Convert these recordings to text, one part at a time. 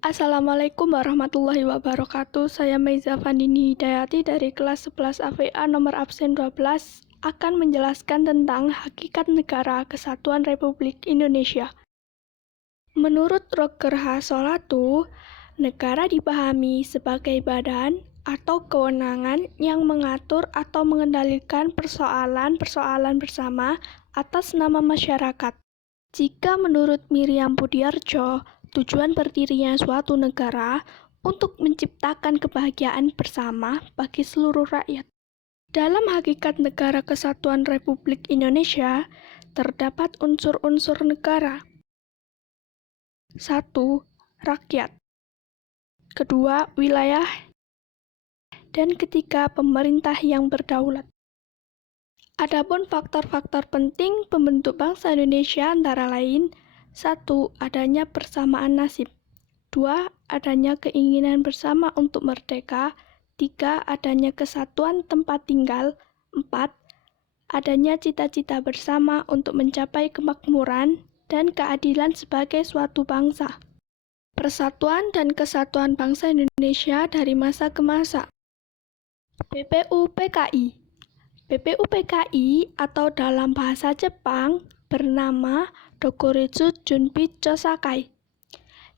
Assalamualaikum warahmatullahi wabarakatuh. Saya Meiza Fandini Hidayati dari kelas 11 AVA nomor absen 12 akan menjelaskan tentang hakikat negara kesatuan Republik Indonesia. Menurut Roger H. Solatu, negara dipahami sebagai badan atau kewenangan yang mengatur atau mengendalikan persoalan-persoalan bersama atas nama masyarakat. Jika menurut Miriam Budiarjo, tujuan berdirinya suatu negara untuk menciptakan kebahagiaan bersama bagi seluruh rakyat. Dalam hakikat negara kesatuan Republik Indonesia, terdapat unsur-unsur negara. 1. Rakyat. Kedua, wilayah. Dan ketiga, pemerintah yang berdaulat. Adapun faktor-faktor penting pembentuk bangsa Indonesia antara lain 1. Adanya persamaan nasib 2. Adanya keinginan bersama untuk merdeka 3. Adanya kesatuan tempat tinggal 4. Adanya cita-cita bersama untuk mencapai kemakmuran dan keadilan sebagai suatu bangsa. Persatuan dan kesatuan bangsa Indonesia dari masa ke masa. BPUPKI BPUPKI atau dalam bahasa Jepang bernama Dokuritsu Junbi Chosakai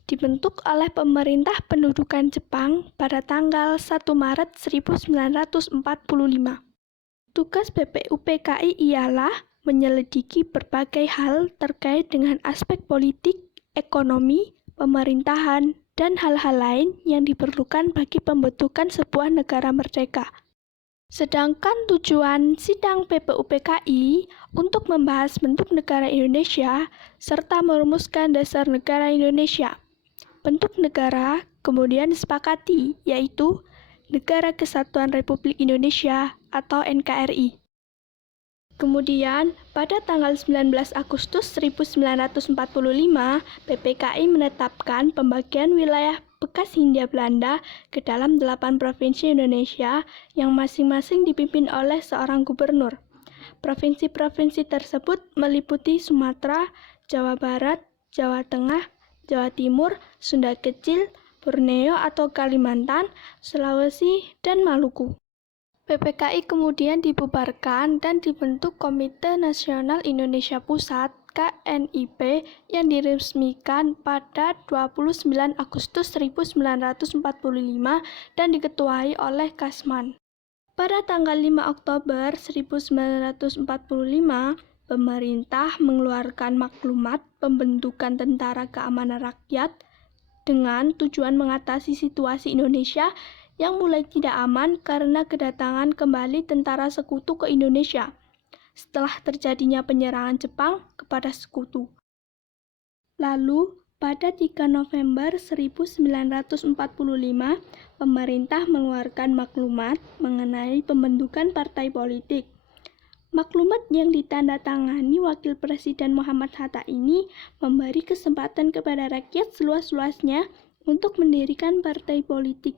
dibentuk oleh pemerintah pendudukan Jepang pada tanggal 1 Maret 1945. Tugas BPUPKI ialah menyelidiki berbagai hal terkait dengan aspek politik, ekonomi, pemerintahan, dan hal-hal lain yang diperlukan bagi pembentukan sebuah negara merdeka. Sedangkan tujuan sidang BPUPKI untuk membahas bentuk negara Indonesia serta merumuskan dasar negara Indonesia. Bentuk negara kemudian disepakati, yaitu Negara Kesatuan Republik Indonesia atau NKRI. Kemudian, pada tanggal 19 Agustus 1945, BPKI menetapkan pembagian wilayah bekas Hindia Belanda ke dalam 8 provinsi Indonesia yang masing-masing dipimpin oleh seorang gubernur. Provinsi-provinsi tersebut meliputi Sumatera, Jawa Barat, Jawa Tengah, Jawa Timur, Sunda Kecil, Borneo atau Kalimantan, Sulawesi, dan Maluku. PPKI kemudian dibubarkan dan dibentuk Komite Nasional Indonesia Pusat KNIP yang diresmikan pada 29 Agustus 1945 dan diketuai oleh Kasman. Pada tanggal 5 Oktober 1945, pemerintah mengeluarkan maklumat pembentukan Tentara Keamanan Rakyat dengan tujuan mengatasi situasi Indonesia yang mulai tidak aman karena kedatangan kembali tentara sekutu ke Indonesia setelah terjadinya penyerangan Jepang kepada sekutu. Lalu, pada 3 November 1945, pemerintah mengeluarkan maklumat mengenai pembentukan partai politik. Maklumat yang ditandatangani Wakil Presiden Muhammad Hatta ini memberi kesempatan kepada rakyat seluas-luasnya untuk mendirikan partai politik.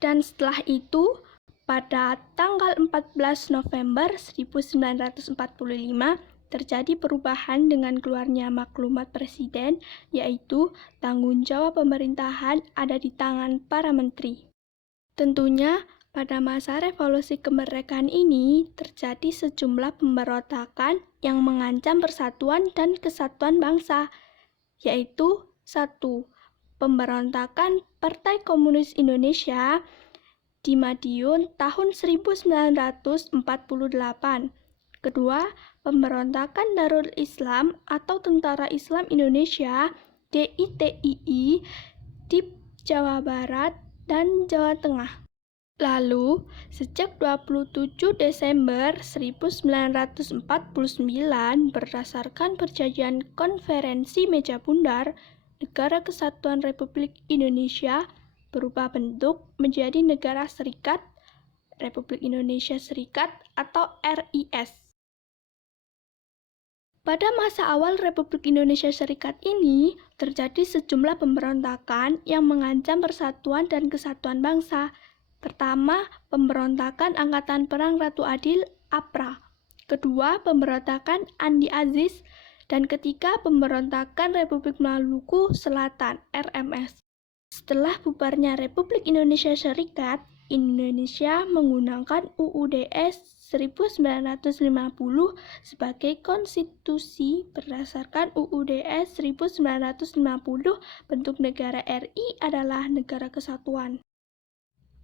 Dan setelah itu, pada tanggal 14 November 1945, terjadi perubahan dengan keluarnya maklumat presiden, yaitu tanggung jawab pemerintahan ada di tangan para menteri. Tentunya, pada masa revolusi kemerdekaan ini, terjadi sejumlah pemberontakan yang mengancam persatuan dan kesatuan bangsa, yaitu 1. Pemberontakan Partai Komunis Indonesia di Madiun tahun 1948. Kedua, pemberontakan Darul Islam atau Tentara Islam Indonesia DITII di Jawa Barat dan Jawa Tengah. Lalu, sejak 27 Desember 1949 berdasarkan perjanjian Konferensi Meja Bundar, Negara Kesatuan Republik Indonesia berubah bentuk menjadi Negara Serikat Republik Indonesia Serikat atau RIS. Pada masa awal Republik Indonesia Serikat ini, terjadi sejumlah pemberontakan yang mengancam persatuan dan kesatuan bangsa. Pertama, pemberontakan Angkatan Perang Ratu Adil (APRA). Kedua, pemberontakan Andi Aziz Dan ketiga, pemberontakan Republik Maluku Selatan (RMS). Setelah bubarnya Republik Indonesia Serikat, Indonesia menggunakan UUD 1950 sebagai konstitusi. Berdasarkan UUD 1950, bentuk negara RI adalah negara kesatuan.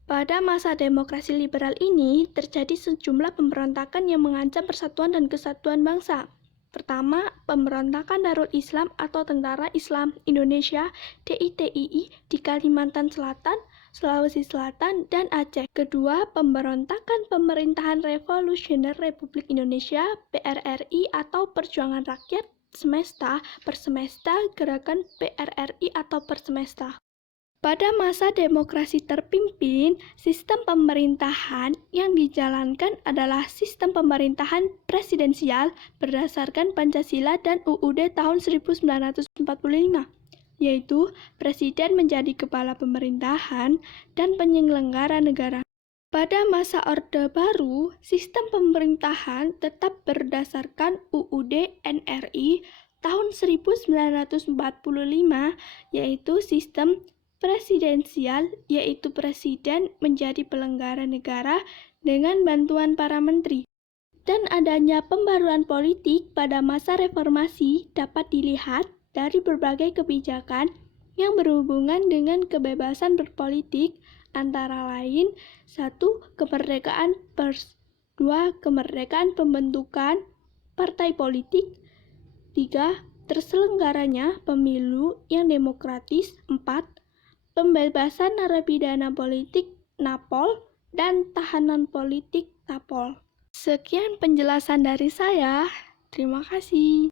Pada masa demokrasi liberal ini, terjadi sejumlah pemberontakan yang mengancam persatuan dan kesatuan bangsa. Pertama, pemberontakan Darul Islam atau Tentara Islam Indonesia (DITII) di Kalimantan Selatan, Sulawesi Selatan, dan Aceh. Kedua, pemberontakan Pemerintahan Revolusioner Republik Indonesia (PRRI) atau Perjuangan Rakyat Semesta Persemesta, Gerakan PRRI atau Persemesta. Pada masa demokrasi terpimpin, sistem pemerintahan yang dijalankan adalah sistem pemerintahan presidensial berdasarkan Pancasila dan UUD tahun 1945, yaitu presiden menjadi kepala pemerintahan dan penyelenggara negara. Pada masa Orde Baru, sistem pemerintahan tetap berdasarkan UUD NRI tahun 1945, yaitu sistem presidensial, yaitu presiden menjadi penyelenggara negara dengan bantuan para menteri. Dan adanya pembaruan politik pada masa reformasi dapat dilihat dari berbagai kebijakan yang berhubungan dengan kebebasan berpolitik, antara lain 1. Kemerdekaan pers, 2. Kemerdekaan pembentukan partai politik, 3. Terselenggaranya pemilu yang demokratis, 4. Pembebasan narapidana politik (NAPOL) dan tahanan politik (TAPOL). Sekian penjelasan dari saya. Terima kasih.